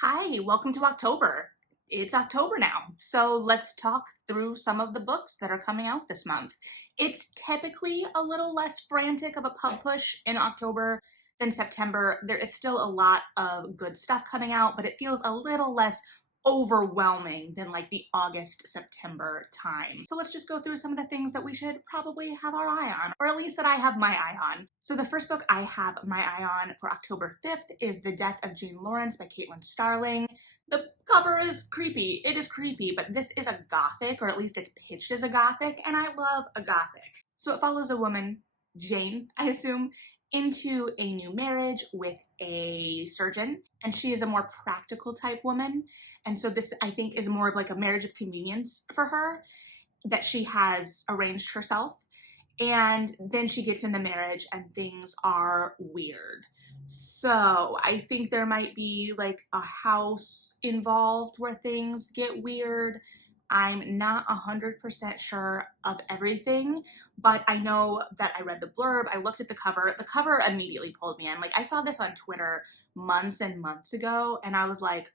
Hi, welcome to October. It's October now, so let's talk through some of the books that are coming out this month. It's typically a little less frantic of a pub push in October than September. There is still a lot of good stuff coming out, but it feels a little less overwhelming than like the August, September time. So let's just go through some of the things that we should probably have our eye on, or at least that I have my eye on. So the first book I have my eye on for October 5th is The Death of Jane Lawrence by Caitlin Starling. The cover is creepy. It is creepy, but this is a gothic, or at least it's pitched as a gothic, and I love a gothic. So it follows a woman, Jane, I assume, into a new marriage with a surgeon, and she is a more practical type woman. And so this, I think, is more of like a marriage of convenience for her that she has arranged herself. And then she gets in the marriage and things are weird. So I think there might be like a house involved where things get weird. I'm not 100% sure of everything, but I know that I read the blurb, I looked at the cover. The cover immediately pulled me in. Like, I saw this on Twitter months and months ago, and I was like,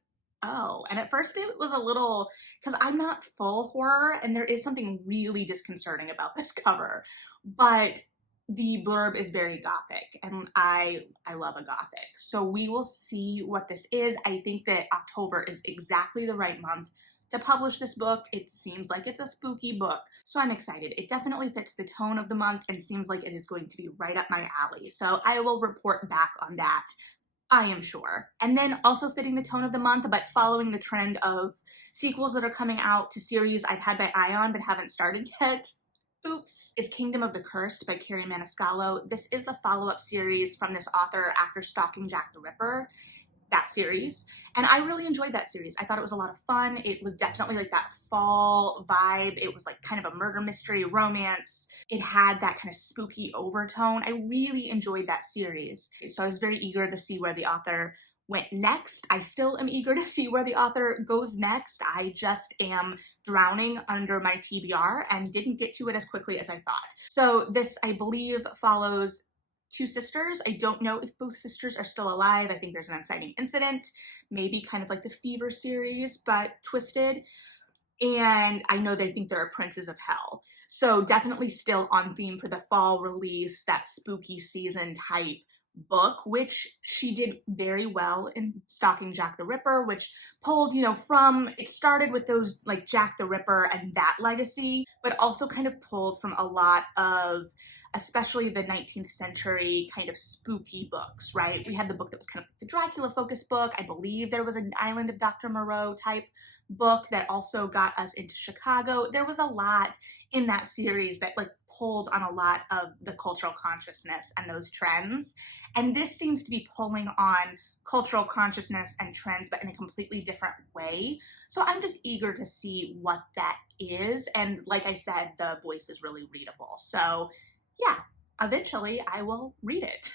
oh. And at first it was a little, because I'm not full horror, and there is something really disconcerting about this cover, but the blurb is very gothic, and I love a gothic. So we will see what this is. I think that October is exactly the right month to publish this book. It seems like it's a spooky book, so I'm excited. It definitely fits the tone of the month and seems like it is going to be right up my alley. So I will report back on that, I am sure. And then also fitting the tone of the month, but following the trend of sequels that are coming out to series I've had my eye on but haven't started yet. Oops, is Kingdom of the Cursed by Carrie Maniscalco. This is the follow-up series from this author after Stalking Jack the Ripper, that series. And I really enjoyed that series. I thought it was a lot of fun. It was definitely like that fall vibe. It was like kind of a murder mystery romance. It had that kind of spooky overtone. I really enjoyed that series. So I was very eager to see where the author went next. I still am eager to see where the author goes next. I just am drowning under my TBR and didn't get to it as quickly as I thought. So this, I believe, follows two sisters. I don't know if both sisters are still alive. I think there's an inciting incident, maybe kind of like the Fever series, but twisted. And I know they think they're princes of hell. So definitely still on theme for the fall release, that spooky season type book, which she did very well in Stalking Jack the Ripper, which pulled, from, it started with those like Jack the Ripper and that legacy, but also kind of pulled from a lot of especially the 19th century kind of spooky books, right? We had the book that was kind of the Dracula focused book. I believe there was an Island of Dr. Moreau type book that also got us into Chicago. There was a lot in that series that like pulled on a lot of the cultural consciousness and those trends. And this seems to be pulling on cultural consciousness and trends, but in a completely different way. So I'm just eager to see what that is. And like I said, the voice is really readable. So yeah, eventually I will read it.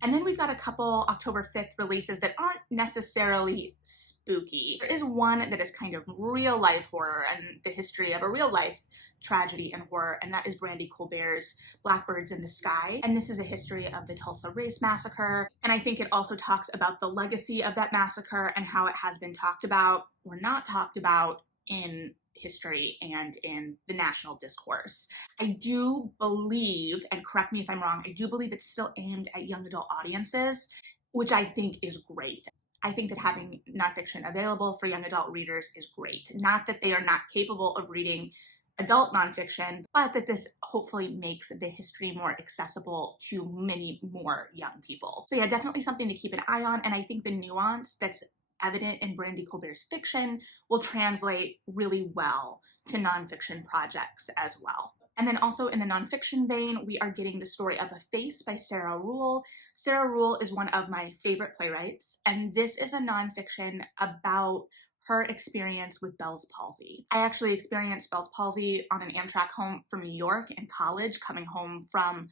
And then we've got a couple October 5th releases that aren't necessarily spooky. There is one that is kind of real life horror and the history of a real life tragedy and horror, and that is Brandy Colbert's Blackbirds in the Sky. And this is a history of the Tulsa Race Massacre. And I think it also talks about the legacy of that massacre and how it has been talked about or not talked about in history and in the national discourse. I do believe, and correct me if I'm wrong, I do believe it's still aimed at young adult audiences, which I think is great. I think that having nonfiction available for young adult readers is great. Not that they are not capable of reading adult nonfiction, but that this hopefully makes the history more accessible to many more young people. So yeah, definitely something to keep an eye on, and I think the nuance that's evident in Brandy Colbert's fiction will translate really well to nonfiction projects as well. And then also in the nonfiction vein, we are getting the story of A Face by Sarah Ruhl. Sarah Ruhl is one of my favorite playwrights, and this is a nonfiction about her experience with Bell's palsy. I actually experienced Bell's palsy on an Amtrak home from New York in college, coming home from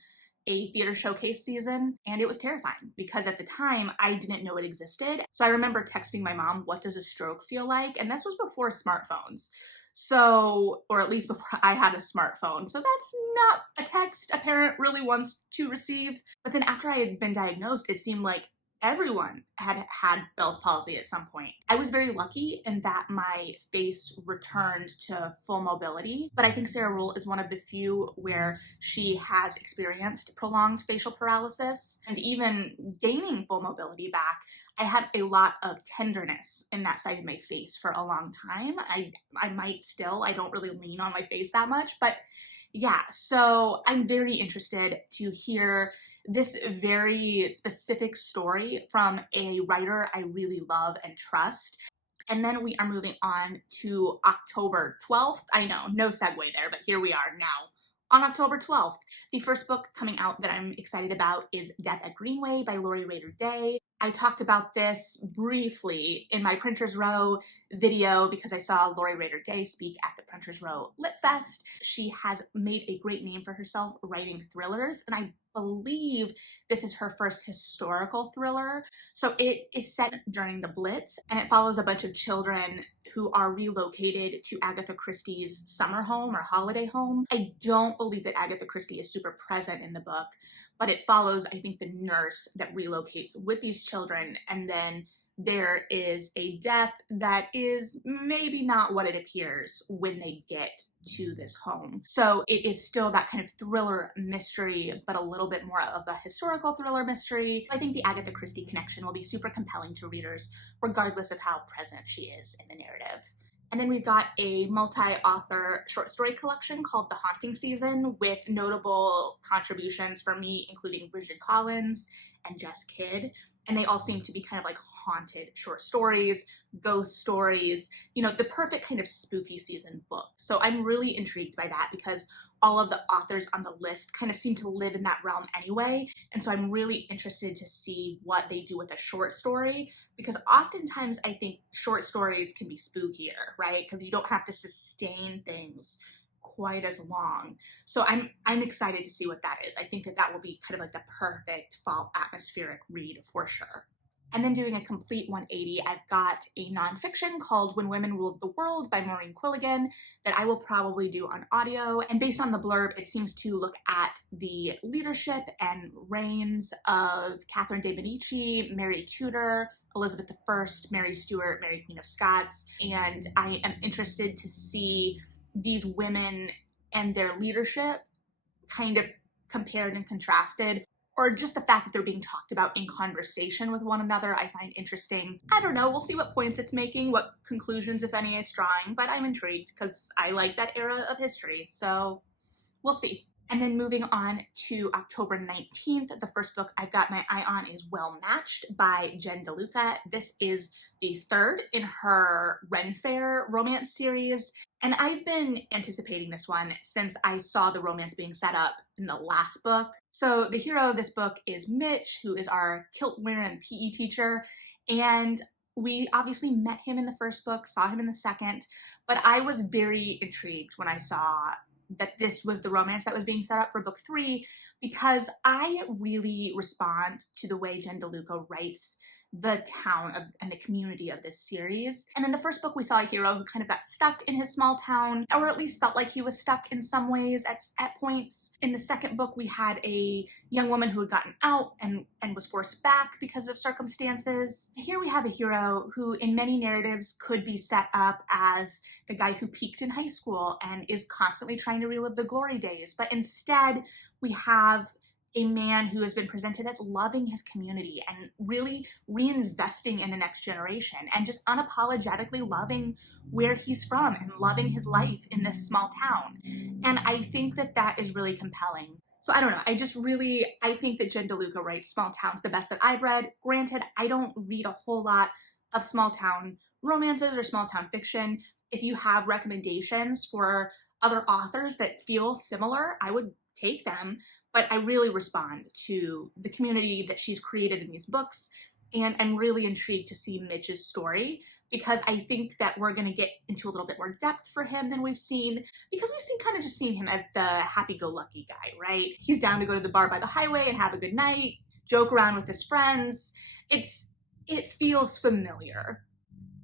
a theater showcase season, and it was terrifying because at the time I didn't know it existed. So I remember texting my mom, what does a stroke feel like? And this was before smartphones. So, or at least before I had a smartphone. So that's not a text a parent really wants to receive. But then after I had been diagnosed, it seemed like everyone had had Bell's palsy at some point. I was very lucky in that my face returned to full mobility, but I think Sarah Rule is one of the few where she has experienced prolonged facial paralysis, and even gaining full mobility back, I had a lot of tenderness in that side of my face for a long time. I might still, I don't really lean on my face that much, but yeah, so I'm very interested to hear this very specific story from a writer I really love and trust. And then we are moving on to October 12th. I know, no segue there, but here we are now. On October 12th, the first book coming out that I'm excited about is Death at Greenway by Lori Rader Day. I talked about this briefly in my Printers Row video because I saw Lori Rader Day speak at the Printers Row Lit Fest. She has made a great name for herself writing thrillers, and I believe this is her first historical thriller. So it is set during the Blitz, and it follows a bunch of children who are relocated to Agatha Christie's summer home or holiday home. I don't believe that Agatha Christie is super present in the book, but it follows, I think, the nurse that relocates with these children, and then there is a death that is maybe not what it appears when they get to this home. So it is still that kind of thriller mystery, but a little bit more of a historical thriller mystery. I think the Agatha Christie connection will be super compelling to readers, regardless of how present she is in the narrative. And then we've got a multi-author short story collection called The Haunting Season, with notable contributions from me, including Bridget Collins and Jess Kidd. And they all seem to be kind of like haunted short stories, ghost stories, you know, the perfect kind of spooky season book. So I'm really intrigued by that because all of the authors on the list kind of seem to live in that realm anyway. And so I'm really interested to see what they do with a short story, because oftentimes I think short stories can be spookier, right? Because you don't have to sustain things quite as long. So I'm excited to see what that is. I think that that will be kind of like the perfect fall atmospheric read for sure. And then doing a complete 180, I've got a nonfiction called When Women Ruled the World by Maureen Quilligan that I will probably do on audio. And based on the blurb, it seems to look at the leadership and reigns of Catherine de' Medici, Mary Tudor, Elizabeth I, Mary Stuart, Mary Queen of Scots. And I am interested to see these women and their leadership kind of compared and contrasted, or just the fact that they're being talked about in conversation with one another, I find interesting. I don't know, we'll see what points it's making, what conclusions, if any, it's drawing, but I'm intrigued because I like that era of history, so we'll see. And then moving on to October 19th, the first book I've got my eye on is Well Matched by Jen DeLuca. This is the third in her Ren Fair romance series, and I've been anticipating this one since I saw the romance being set up in the last book. So the hero of this book is Mitch, who is our kilt-wearing PE teacher, and we obviously met him in the first book, saw him in the second, but I was very intrigued when I saw that this was the romance that was being set up for book 3, because I really respond to the way Jen DeLuca writes the town and the community of this series. And in the first book, we saw a hero who kind of got stuck in his small town, or at least felt like he was stuck in some ways at points. In the second book, we had a young woman who had gotten out and was forced back because of circumstances. Here we have a hero who in many narratives could be set up as the guy who peaked in high school and is constantly trying to relive the glory days. But instead, we have a man who has been presented as loving his community and really reinvesting in the next generation and just unapologetically loving where he's from and loving his life in this small town. And I think that that is really compelling. So I don't know, I think that Jen DeLuca writes small towns the best that I've read. Granted, I don't read a whole lot of small town romances or small town fiction. If you have recommendations for other authors that feel similar, I would take them. But I really respond to the community that she's created in these books, and I'm really intrigued to see Mitch's story, because I think that we're going to get into a little bit more depth for him than we've seen, because we've kind of just seen him as the happy-go-lucky guy, right? He's down to go to the bar by the highway and have a good night, joke around with his friends. It feels familiar,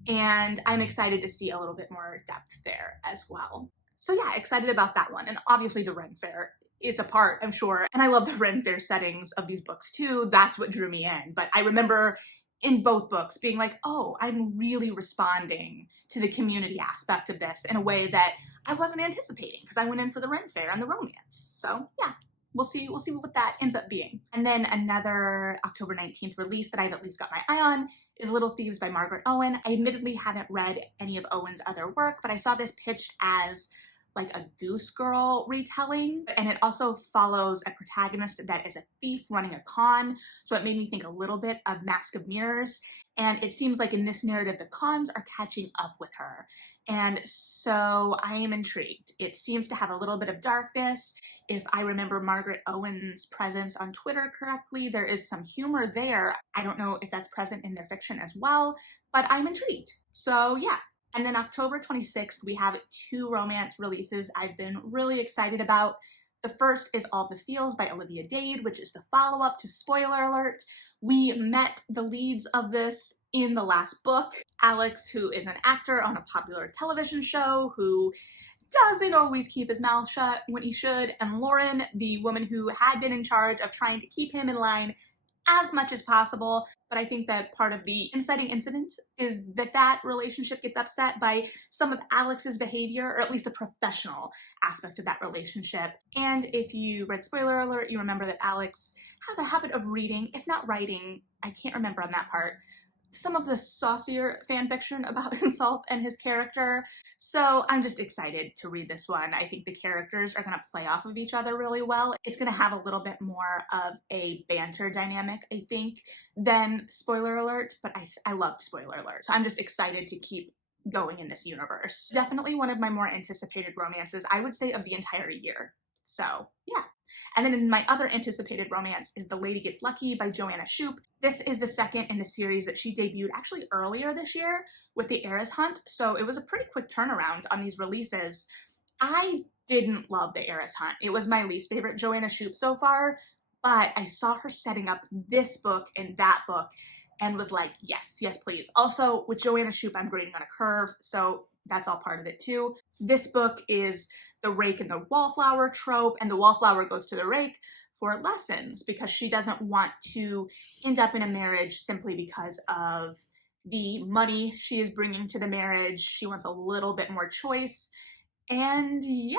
and I'm excited to see a little bit more depth there as well. So yeah, excited about that one. And obviously the Ren Fair is a part, I'm sure. And I love the Ren Fair settings of these books too. That's what drew me in. But I remember in both books being like, oh, I'm really responding to the community aspect of this in a way that I wasn't anticipating because I went in for the Ren Fair and the romance. So yeah, we'll see what that ends up being. And then another October 19th release that I've at least got my eye on is Little Thieves by Margaret Owen. I admittedly haven't read any of Owen's other work, but I saw this pitched as like a Goose Girl retelling, and it also follows a protagonist that is a thief running a con, so it made me think a little bit of Mask of Mirrors, and it seems like in this narrative the cons are catching up with her, and so I am intrigued. It seems to have a little bit of darkness. If I remember Margaret Owen's presence on Twitter correctly, there is some humor there. I don't know if that's present in their fiction as well, but I'm intrigued. So yeah. And then October 26th, we have 2 romance releases I've been really excited about. The first is All the Feels by Olivia Dade, which is the follow-up to Spoiler Alert. We met the leads of this in the last book. Alex, who is an actor on a popular television show, who doesn't always keep his mouth shut when he should, and Lauren, the woman who had been in charge of trying to keep him in line as much as possible. But I think that part of the inciting incident is that relationship gets upset by some of Alex's behavior, or at least the professional aspect of that relationship. And if you read Spoiler Alert, you remember that Alex has a habit of reading, if not writing, I can't remember on that part, some of the saucier fan fiction about himself and his character. So I'm just excited to read this one. I think the characters are going to play off of each other really well. It's going to have a little bit more of a banter dynamic, I think, than Spoiler Alert, but I loved Spoiler Alert. So I'm just excited to keep going in this universe. Definitely one of my more anticipated romances, I would say, of the entire year. So yeah. And then in my other anticipated romance is The Lady Gets Lucky by Joanna Shupe. This is the second in the series that she debuted actually earlier this year with The Heiress Hunt, so it was a pretty quick turnaround on these releases. I didn't love The Heiress Hunt. It was my least favorite Joanna Shupe so far, but I saw her setting up this book and that book and was like, yes, yes, please. Also, with Joanna Shupe, I'm grading on a curve, so that's all part of it too. This book is the rake and the wallflower trope, and the wallflower goes to the rake for lessons because she doesn't want to end up in a marriage simply because of the money she is bringing to the marriage. She wants a little bit more choice. And yeah,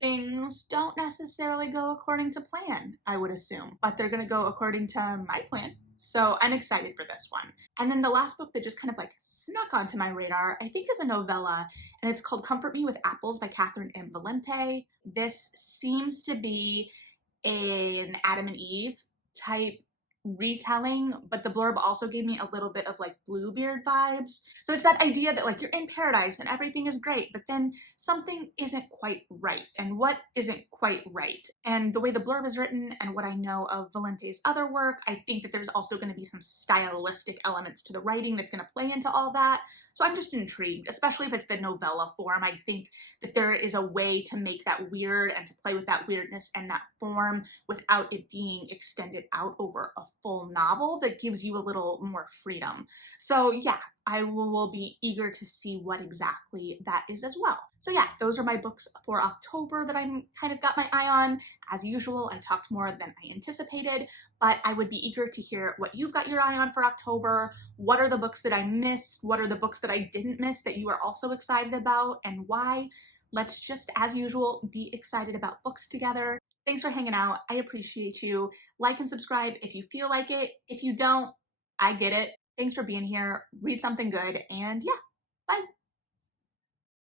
things don't necessarily go according to plan, I would assume, but they're going to go according to my plan. So I'm excited for this one. And then the last book that just kind of like snuck onto my radar, I think is a novella, and it's called Comfort Me with Apples by Catherine M. Valente. This seems to be an Adam and Eve type retelling, but the blurb also gave me a little bit of like Bluebeard vibes. So it's that idea that like you're in paradise and everything is great, but then something isn't quite right. And what isn't quite right? And the way the blurb is written and what I know of Valente's other work, I think that there's also going to be some stylistic elements to the writing that's going to play into all that. So I'm just intrigued, especially if it's the novella form. I think that there is a way to make that weird and to play with that weirdness and that form without it being extended out over a full novel that gives you a little more freedom. So yeah, I will be eager to see what exactly that is as well. So yeah, those are my books for October that I'm kind of got my eye on. As usual, I talked more than I anticipated, but I would be eager to hear what you've got your eye on for October. What are the books that I missed? What are the books that I didn't miss that you are also excited about, and why? Let's just, as usual, be excited about books together. Thanks for hanging out. I appreciate you. Like and subscribe if you feel like it. If you don't, I get it. Thanks for being here. Read something good, and yeah,